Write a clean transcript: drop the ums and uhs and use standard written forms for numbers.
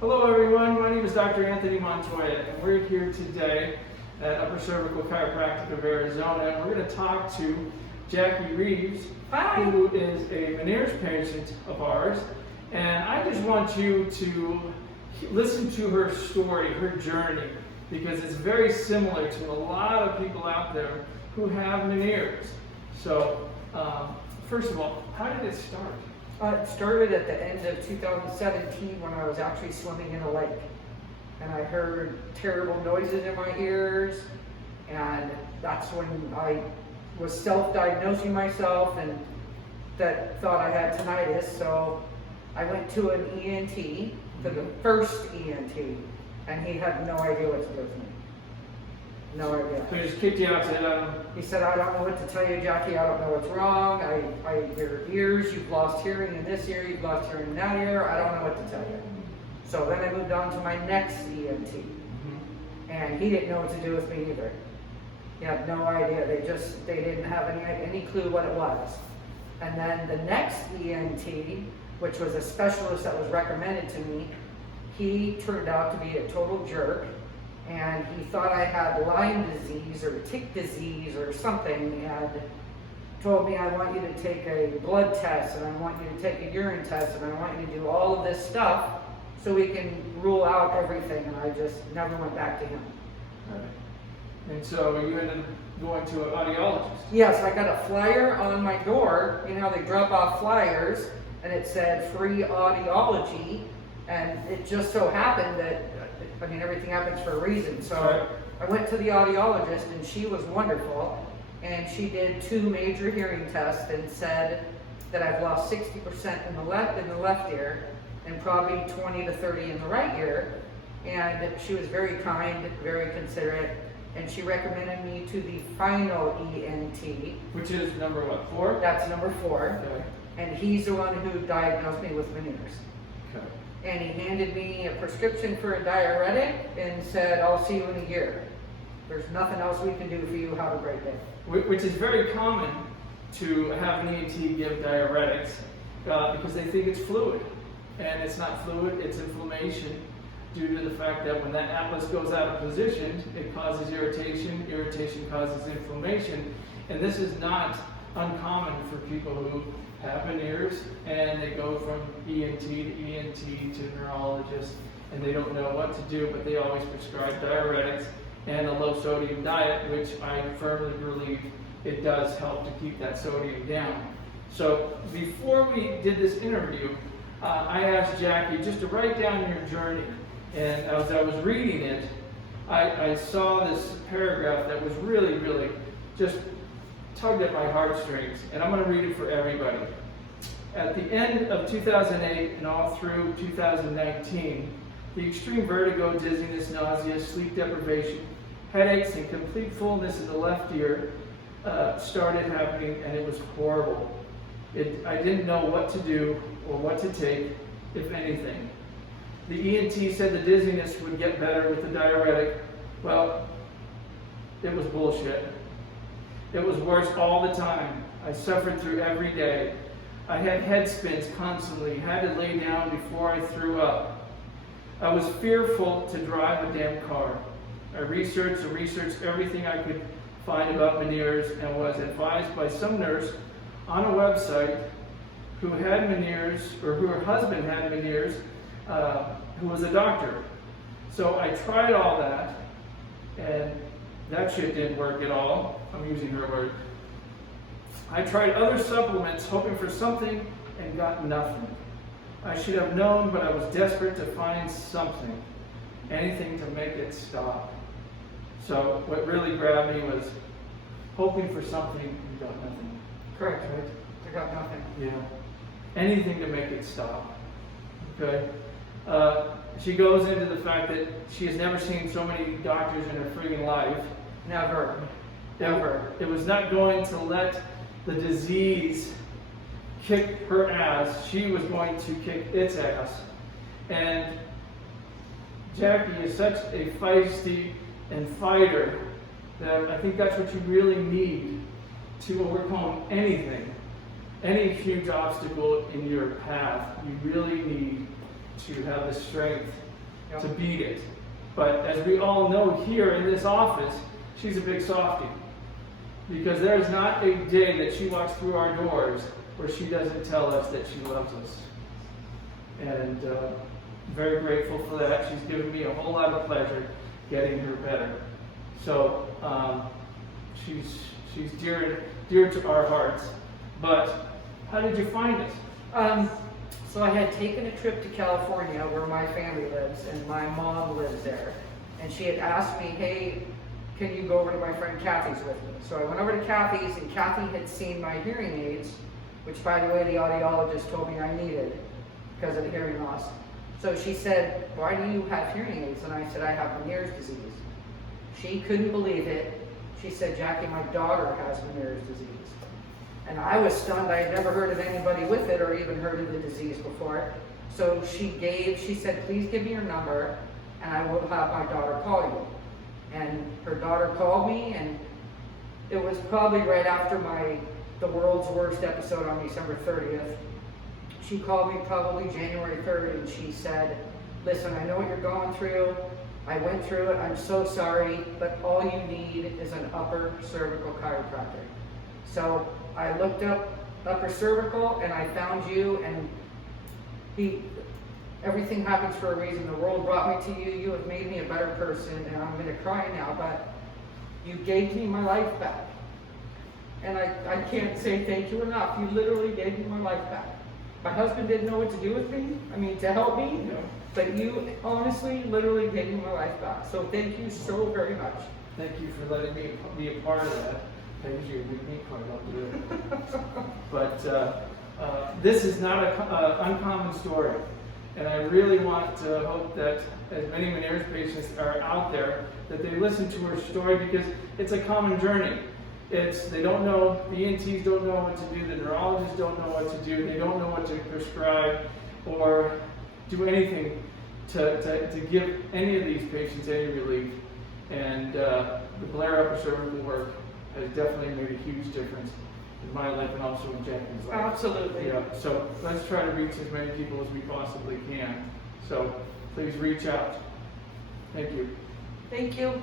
Hello everyone, my name is Dr. Anthony Montoya and we're here today at Upper Cervical Chiropractic of Arizona, and we're going to talk to Jackie Reeves, Hi. who is a Meniere's patient of ours, and I just want you to listen to her story, her journey, because it's very similar to a lot of people out there who have Meniere's. So, first of all, how did it start? It started at the end of 2017 when I was actually swimming in a lake. And I heard terrible noises in my ears. And that's when I was self-diagnosing myself and thought I had tinnitus. So I went to an ENT, to the first ENT, and he had no idea what to do with me. No idea. So he just kicked you out and said, He said, I don't know what to tell you, Jackie. I don't know what's wrong. Your ears, you've lost hearing in this ear, you've lost hearing in that ear. I don't know what to tell you. So then I moved on to my next ENT. And he didn't know what to do with me either. He had no idea. They didn't have any clue what it was. And then the next ENT, which was a specialist that was recommended to me, he turned out to be a total jerk. And he thought I had Lyme disease or tick disease or something, and told me, I want you to take a blood test, and I want you to take a urine test, and I want you to do all of this stuff so we can rule out everything. And I just never went back to him. Right. And so you ended up going to an audiologist. Yes, I got a flyer on my door. You know how they drop off flyers, and it said free audiology, and it just so happened that everything happens for a reason. So Right. I went to the audiologist, and she was wonderful. And she did 2 major hearing tests and said that I've lost 60% in the left ear, and probably 20 to 30 in the right ear. And she was very kind, very considerate, and she recommended me to the final ENT. Which is number what, 4? That's number 4. Okay. And he's the one who diagnosed me with Meniere's. Okay. And he handed me a prescription for a diuretic and said, I'll see you in a year. There's nothing else we can do for you. Have a great day. Which is very common to have an ENT give diuretics because they think it's fluid. And it's not fluid, it's inflammation due to the fact that when that atlas goes out of position, it causes irritation, irritation causes inflammation. And this is not uncommon for people who have Meniere's and they go from ENT to ENT to neurologist and they don't know what to do, but they always prescribe diuretics and a low sodium diet, which I firmly believe it does help to keep that sodium down. So before we did this interview, I asked Jackie just to write down your journey, and as I was reading it, I saw this paragraph that was really, really just tugged at my heartstrings, and I'm going to read it for everybody. At the end of 2008 and all through 2019, the extreme vertigo, dizziness, nausea, sleep deprivation, headaches, and complete fullness in the left ear started happening, and it was horrible. I didn't know what to do or what to take, if anything. The ENT said the dizziness would get better with the diuretic. Well, it was bullshit. It was worse all the time. I suffered through every day. I had head spins constantly, had to lay down before I threw up. I was fearful to drive a damn car. I researched everything I could find about Meniere's and was advised by some nurse on a website who had Meniere's, or who her husband had Meniere's, who was a doctor. So I tried all that, and that shit didn't work at all. I'm using her word. I tried other supplements, hoping for something, and got nothing. I should have known, but I was desperate to find something, anything to make it stop. So what really grabbed me was hoping for something and got nothing. Correct, right? I got nothing. Yeah. Anything to make it stop. Okay? She goes into the fact that she has never seen so many doctors in her friggin' life. Never. Never. It was not going to let the disease kick her ass. She was going to kick its ass. And Jackie is such a feisty and fighter that I think that's what you really need to overcome anything, any huge obstacle in your path. You really need to have the strength Yep. to beat it. But as we all know here in this office, she's a big softie. Because there is not a day that she walks through our doors where she doesn't tell us that she loves us. And very grateful for that. She's given me a whole lot of pleasure getting her better. So she's dear to our hearts. But how did you find us? So I had taken a trip to California where my family lives, and my mom lives there. And she had asked me, hey, can you go over to my friend Kathy's with me? So I went over to Kathy's, and Kathy had seen my hearing aids, which, by the way, the audiologist told me I needed because of the hearing loss. So she said, why do you have hearing aids? And I said, I have Meniere's disease. She couldn't believe it. She said, Jackie, my daughter has Meniere's disease. And I was stunned. I had never heard of anybody with it or even heard of the disease before. So she said, please give me your number and I will have my daughter call you. And her daughter called me, and it was probably right after the world's worst episode on December 30th. She called me probably January 3rd, and she said, listen, I know what you're going through. I went through it. I'm so sorry, but all you need is an upper cervical chiropractor. So I looked up upper cervical, and I found you, and everything happens for a reason. The world brought me to you. You have made me a better person, and I'm going to cry now, but you gave me my life back. And I can't say thank you enough. You literally gave me my life back. My husband didn't know what to do with me, to help me, but you honestly, literally gave me my life back. So thank you so very much. Thank you for letting me be a part of that. I usually big meat card, I'll do it. But this is not an uncommon story. And I really want to hope that as many Meniere's patients are out there, that they listen to her story, because it's a common journey. They don't know, the ENTs don't know what to do, the neurologists don't know what to do, they don't know what to prescribe or do anything to give any of these patients any relief. And the Blair upper cervical work has definitely made a huge difference in my life and also in Jackie's life. Absolutely. Yeah. So let's try to reach as many people as we possibly can. So please reach out. Thank you. Thank you.